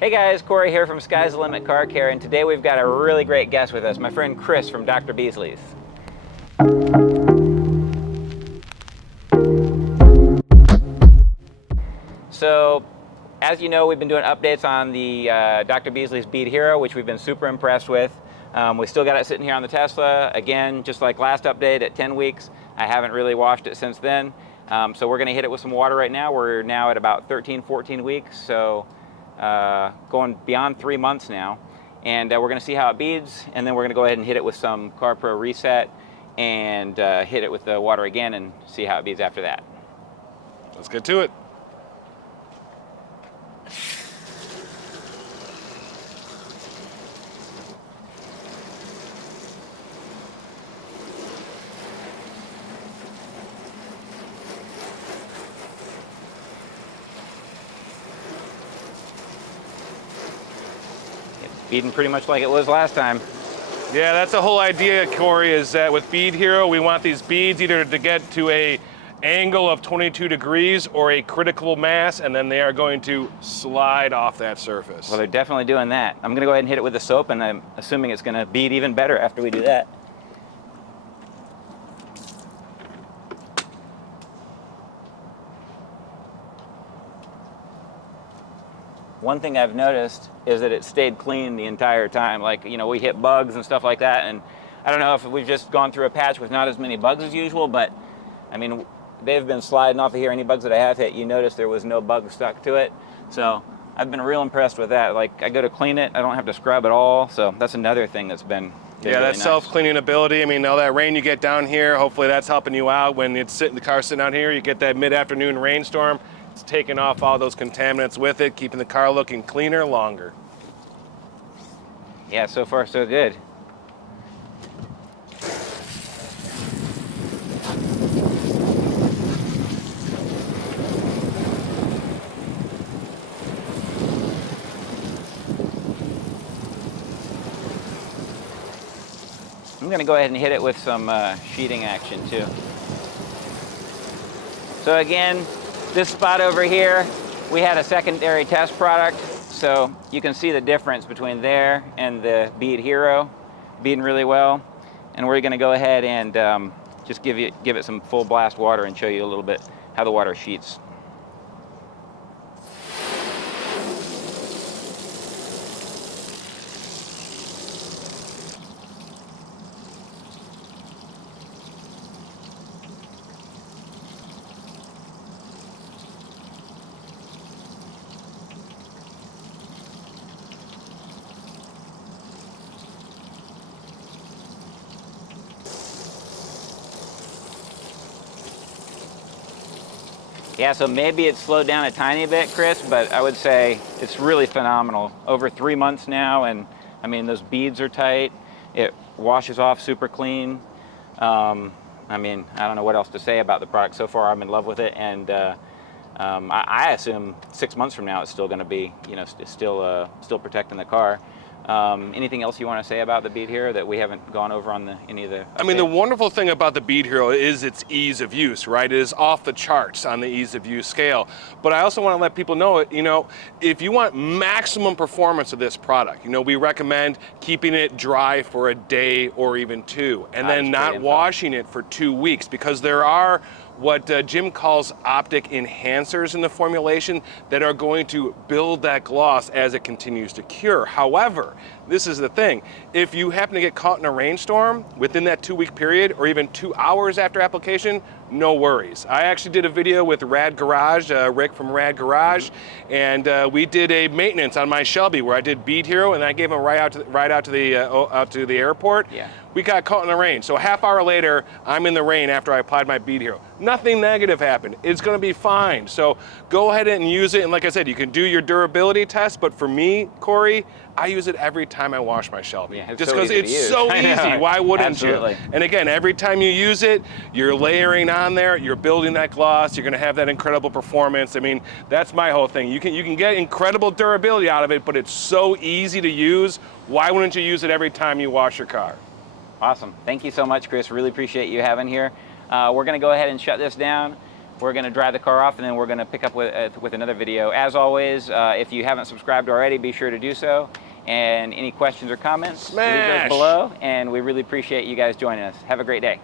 Hey guys, Corey here from Sky's the Limit Car Care, and today we've got a really great guest with us, my friend Chris from Dr. Beasley's. So, as you know, we've been doing updates on the Dr. Beasley's Bead Hero, which we've been super impressed with. We still got it sitting here on the Tesla. Again, just like last update at 10 weeks, I haven't really washed it since then. So we're gonna hit it with some water right now. We're now at about 13, 14 weeks, so going beyond 3 months now. And we're gonna see how it beads, and then we're gonna go ahead and hit it with some Car Pro Reset and hit it with the water again and see how it beads after that. Let's get to it. Beading pretty much like it was last time. Yeah, that's the whole idea, Corey, is that with Bead Hero, we want these beads either to get to a angle of 22 degrees or a critical mass, and then they are going to slide off that surface. Well, they're definitely doing that. I'm gonna go ahead and hit it with the soap, and I'm assuming it's gonna bead even better after we do that. One thing I've noticed is that it stayed clean the entire time. Like, you know, we hit bugs and stuff like that, and I don't know if we've just gone through a patch with not as many bugs as usual, but I mean, they've been sliding off of here. Any bugs that I have hit, you notice there was no bug stuck to it. So I've been real impressed with that. Like, I go to clean it, I don't have to scrub at all. So that's another thing that's been yeah, really that nice. self-cleaning ability. I mean, all that rain you get down here, hopefully that's helping you out. When it's sitting, the car sitting out here, you get that mid-afternoon rainstorm. It's taking off all those contaminants with it, keeping the car looking cleaner longer. Yeah, so far so good. I'm gonna go ahead and hit it with some sheeting action too. So again, this spot over here, we had a secondary test product, so you can see the difference between there and the Bead Hero, beading really well. And we're gonna go ahead and just give it some full blast water and show you a little bit how the water sheets. Yeah, so maybe it's slowed down a tiny bit, Chris, but I would say it's really phenomenal. Over 3 months now, and I mean, those beads are tight. It washes off super clean. I mean, I don't know what else to say about the product. So far, I'm in love with it, and I assume 6 months from now, it's still gonna be, you know, still protecting the car. Anything else you want to say about the Bead Hero that we haven't gone over on any of the updates? I mean, the wonderful thing about the Bead Hero is its ease of use, right? It is off the charts on the ease of use scale. But I also want to let people know, you know, if you want maximum performance of this product, you know, we recommend keeping it dry for a day or even two, and then not washing it for 2 weeks, because there are what Jim calls optic enhancers in the formulation that are going to build that gloss as it continues to cure. However, this is the thing, if you happen to get caught in a rainstorm within that 2 week period or even 2 hours after application, no worries. I actually did a video with Rad Garage, Rick from Rad Garage, and we did a maintenance on my Shelby where I did Bead Hero, and I gave him out to the airport. Yeah. We got caught in the rain. So a half hour later, I'm in the rain after I applied my Bead Hero. Nothing negative happened. It's gonna be fine. So go ahead and use it. And like I said, you can do your durability test, but for me, Corey, I use it every time I wash my Shelby. Yeah, just because it's so easy. Why wouldn't Absolutely. you? And again, every time you use it, you're layering on there, you're building that gloss, you're gonna have that incredible performance. I mean, that's my whole thing. You can get incredible durability out of it, but it's so easy to use. Why wouldn't you use it every time you wash your car? Awesome. Thank you so much, Chris. Really appreciate you having here. We're going to go ahead and shut this down. We're going to dry the car off, and then we're going to pick up with another video. As always, if you haven't subscribed already, be sure to do so. And any questions or comments, leave those below. And we really appreciate you guys joining us. Have a great day.